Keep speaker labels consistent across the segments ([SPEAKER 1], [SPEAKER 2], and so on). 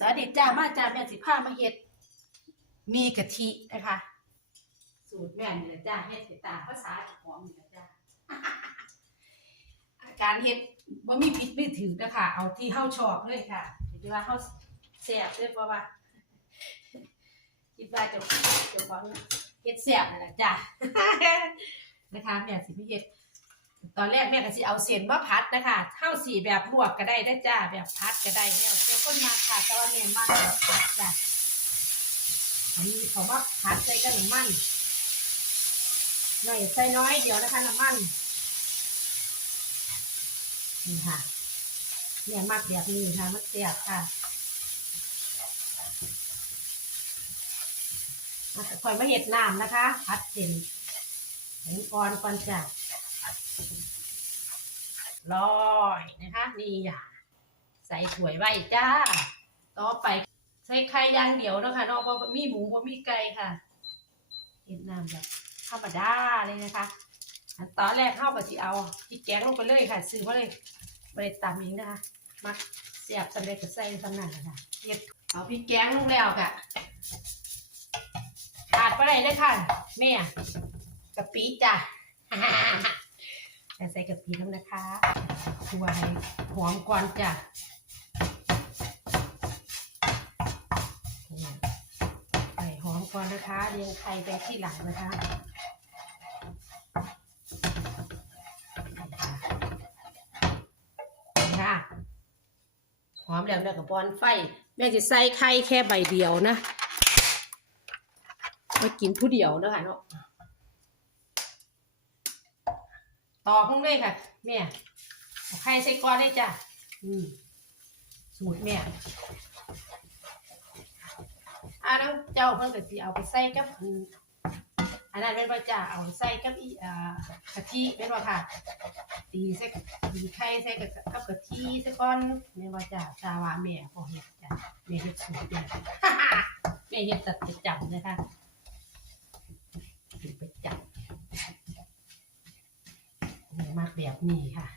[SPEAKER 1] สวัสดีจ้ามาจ้าแม่สิพามาเฮ็ด มีกะทินะคะ สูตรแม่นี่แหละจ้าเฮ็ดไปตามภาษาเจ้าของนี่แหละจ้าการเฮ็ดบ่มีผิดไม่ถือนะคะเอาที่เฮาชอบเลยค่ะคิดว่าเฮาแซ่บเลยเพราะว่าคิดว่าจ้าเจ้าของเฮ็ดแซ่บนั่นแหละจ้านะคะแม่สิไม่เฮ็ด ตอนแรกแม่ก็สิเอาเส้นมาพัดนะคะเท่าสีแบบลวกก็ได้ได้จ้าแบบพัดก็ได้แล้วแต่คนมาค่ะแต่ว่าแม่มากแบบพัดจ้ะอันนี้เขาว่าพัดใส่กับน้ำมันหน่อยใส่น้อยเดียวนะคะน้ำมันนี่ค่ะแม่ยมากแบบนี้ค่ะมันเสียบค่ะมาคอยมาเห็ดน้ำนะคะ พัดเส้นเห็นก่อนก่อนจ้ะ ร้อยนะคะ นี่อย่าใส่ถ้วยไว้จ้า ต่อไป ใส่ไข่ย่างเดียวนะคะเนาะเพราะมีหมูเพราะมีไก่ค่ะเห็ดน้ำแบบธรรมดาเลยนะคะอันตอนแรกเข้ากับสิเอาพริกแกงลงไปเลยค่ะซื้อมาเลยไม่ได้ตำเองนะคะ มักเสียบสำเร็จก็ใส่สำนักนะคะเห็ดเอาพริกแกงลงแล้วค่ะขาดไปไหนได้อค่ะแม่กะปิจ้ะ แต่ใส่กะปิน้ำนะคะคั่วให้หอมก่อนจ้ะใส่หอมก่อนนะคะเรียงไข่ไปที่หลังนะคะค่ะหอมแล้วแล้วกับบอนไฟ แม่จะใส่ไข่แค่ใบเดียวนะมากินผู้เดียวเนอะค่ะเนาะ ตอกลงเลยค่ะแม่เอาไข่ใส่ก้อนเลยจ้ะอืมสูตรแม่อ่าน้องเจ้าเพิ่นก็สิเอาไปใส่กับอืมอันนั้นเป็นว่าจ้าเอาใส่กับอีอ่ากะทิเป็นว่าค่ะ ตีใส่ตีไข่ใส่กับกับกะทิใส่ก้อนแม่ว่าจ้าจาวาแม่พอเฮ็ดจ้ะแม่เฮ็ดสูตรแม่แม่เฮ็ดตัดประจำนะคะเป็นประจำ หมูมากแบบนี้ค่ะ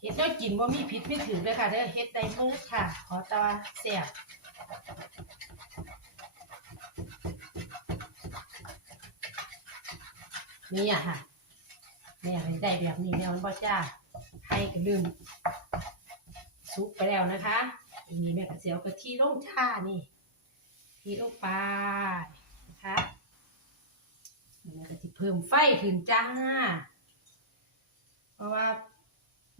[SPEAKER 1] เฮ็ดแล้วกินว่ามีพิษไม่ถือเลยค่ะเด้อเฮ็ดได้เมิดค่ะ ขอตว่าแซ่บนี่อะค่ะแม่ยได้แบบนี้แล้วมันบ่จ้าให้ก็ลืมซุปไปแล้วนะคะอันนี้แม่ก็เสียวกะทิลงชานี่ทีลงไปนะคะแม่ก็สิเพิ่มไฟขึ้นจ้า เพราะว่า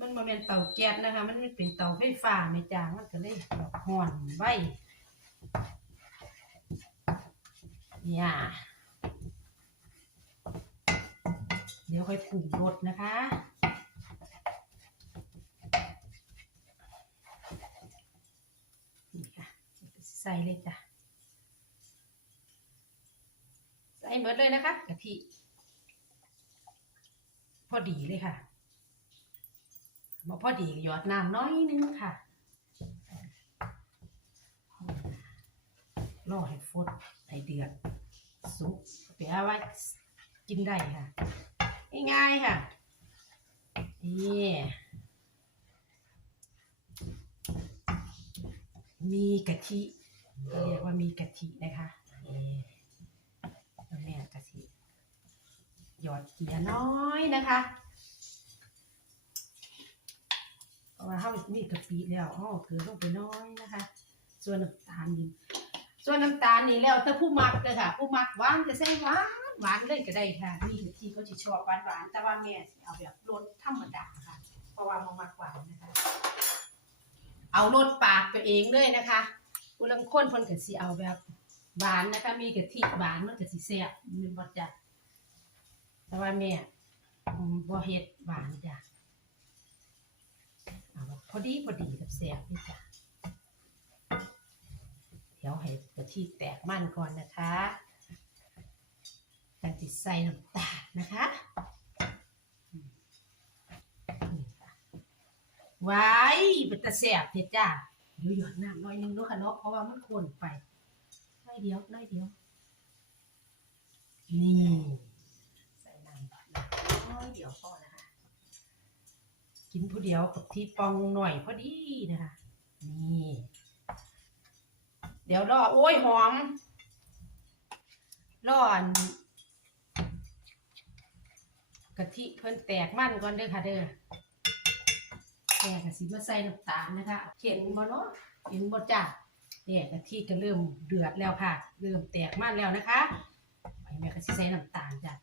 [SPEAKER 1] มันมาเป็นเตาแก๊สนะคะ มันไม่เป็นเตาไฟฟ้าไม่จางมันก็เลยห่อนไว้เนี่ยเดี๋ยวค่อยปรุงรสนะคะนี่ค่ะใส่เลยจ้ะใส่หมดเลยนะคะกะทิพอดีเลยค่ะ มาพอดีหยอดน้ำน้อยนึงค่ะรอให้ฟดให้เดือดสุกเดี๋ยไว้กินได้ค่ะ ง่ายๆค่ะนี่มีกะทิเรียกว่ามีกะทินะคะนี่แล้วแม่กะทิหยอดเกลือน้อยนะคะะว่าเขามีกะปิแล้วอ๋อเกลือลงไปน้อยนะคะ ส่วนน้ำตาลนี่ส่วนน้ำตาลนี่แล้วแต่ผู้มักเลยค่ะ ผู้มักหวานจะใส่หวานหวานเลยก็ได้ค่ะมีที่เขาจะชอบหวานหวานแต่ว่าแม่เอาแบบรสธรรมดาค่ะ เพราะว่ามันมักหวานนะคะ เอารสปากตัวเองเลยนะคะผู้ลังคนคนก็สิเอาแบบหวานนะคะ มีกะทิหวานมันก็สิแซ่บมันบ่จ้ะแต่ว่าแม่บ่เฮ็ดหวานจ้ะ เอาพอดีพอดีกับแซ่บนี่จ้ะเดี๋ยวให้กะทิแตกมันก่อนนะคะกันจิดใส่น้ำตาลนะคะไว้เป็นตะแซ่บเด็ดจ้าเดี๋ยวหยอดน้ำน้อยนึงเนาะค่ะเนาะเพราะว่ามันข้นไปน้อยเดียวน้อยเดียว นี่ ใส่น้ำน้อยเดียวพอนะ กินผู้เดียวกับที่ปองหน่อยพอดีนะคะนี่เดี๋ยวรอโอ้ยหอมรออันกะทิเพิ่นแตกมันก่อนเด้อค่ะเด้อแตกกะสิมาใส่น้ำตาลนะคะเข็นบ่เนาะเห็นบ่จ้ะเนี่ยกะทิก็เริ่มเดือดแล้วค่ะ เริ่มแตกมันแล้วนะคะแม่ก็สิใส่น้ำตาลจ้ะ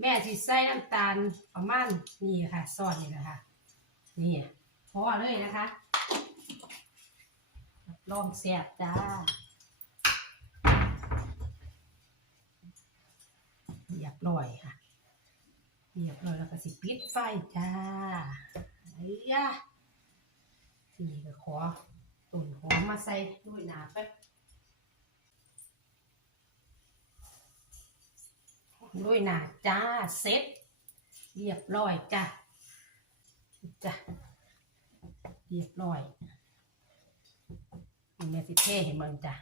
[SPEAKER 1] แม่สิใส่น้ำตาลประมาณนี่ค่ะซอนนี่นะคะ นี่พอเลยนะคะรับรองแซ่บจ้าเรียบร้อยค่ะเรียบร้อยแล้วก็สิปิดไฟจ้าไอ้ยะทีนี้ก็ขอตุ่นหอมมาใส่ด้วยหนาแป๊บด้วยหนาจ้าเซ็ตเรียบร้อยจ้าจ้ะ เรียบร้อยแม่สิเท่เห็นมันจ้ะ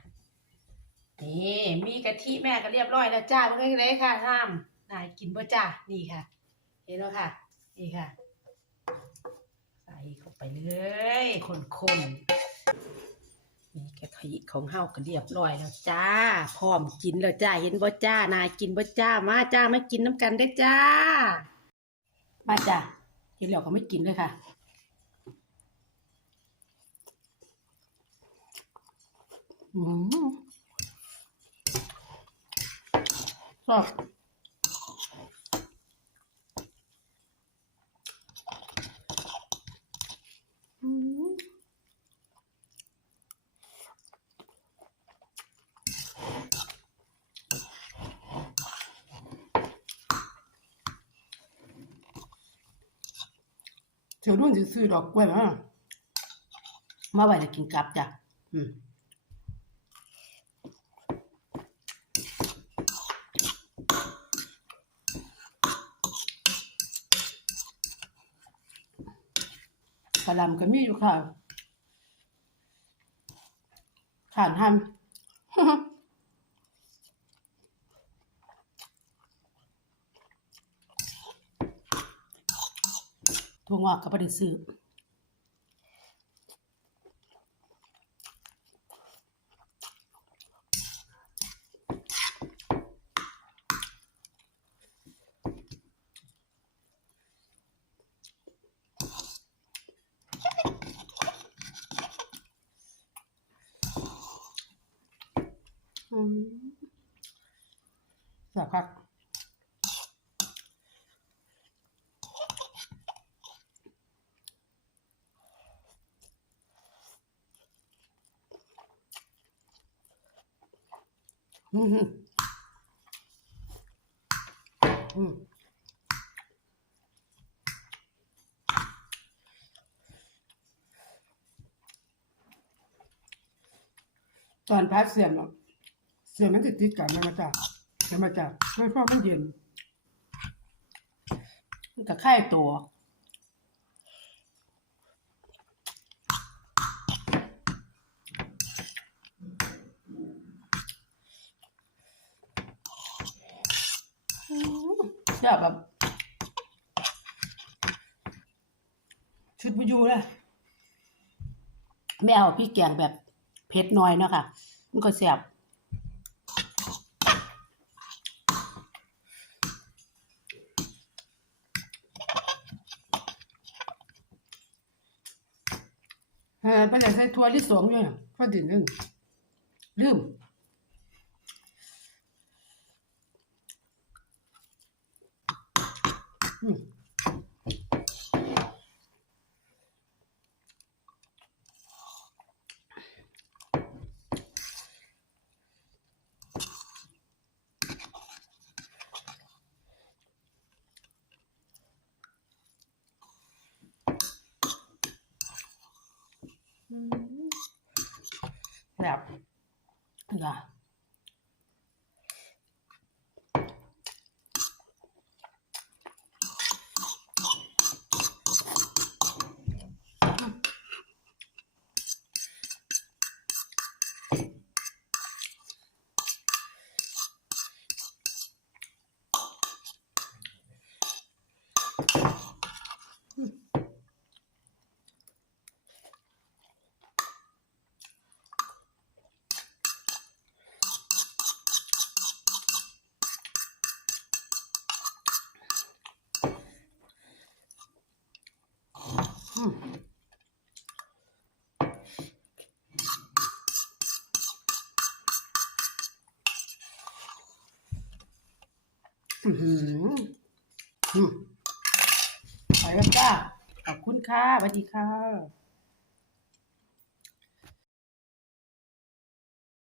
[SPEAKER 1] นี่มีกะทิแม่ก็เรียบร้อยแล้วจ้าเพื่อนเลยค่ะห้ามนายกินบ่จ้านี่ค่ะ เห็นแล้วค่ะ นี่ค่ะ ใส่เข้าไปเลยคนๆนี่กะทิของเฮาก็เรียบร้อยแล้วจ้า พร้อมกินแล้วจ้า เห็นบ่จ้านายกินบ่จ้ามาจ้ามากินน้ำกันได้จ้า มาจ้าเห็นแล้วก็ไม่กินเลยค่ะ อืม ชอบอืมเดี๋ยวนุ่นจะซื้อดอกกล้วยมามาไว้จะกินกับจ้ะ อืม กระลำก็มีอยู่ค่ะขานหันทั่วงอกก็ไม่ได้ซื้อ แซ่บครับอืมอืมตอนพัดเสียมเนาะ เสียมมันติดติดกันนะมาจ้ะเดี๋ยวมาจ้ะไม่พราะมันเย็นมันก็ไข่ตัวจะแบบชุดบุยูเลยไม่เอาพี่แกงแบบเผ็ดน้อยเนาะค่ะ มันก็แซ่บ เออเป็นอะไรใส่ทัวลิสงอยู่น่ะพอดินนึงลืม อืมแบบ นี่ ไปแล้วจ้าขอบคุณค่ะสวัสดีค่ะ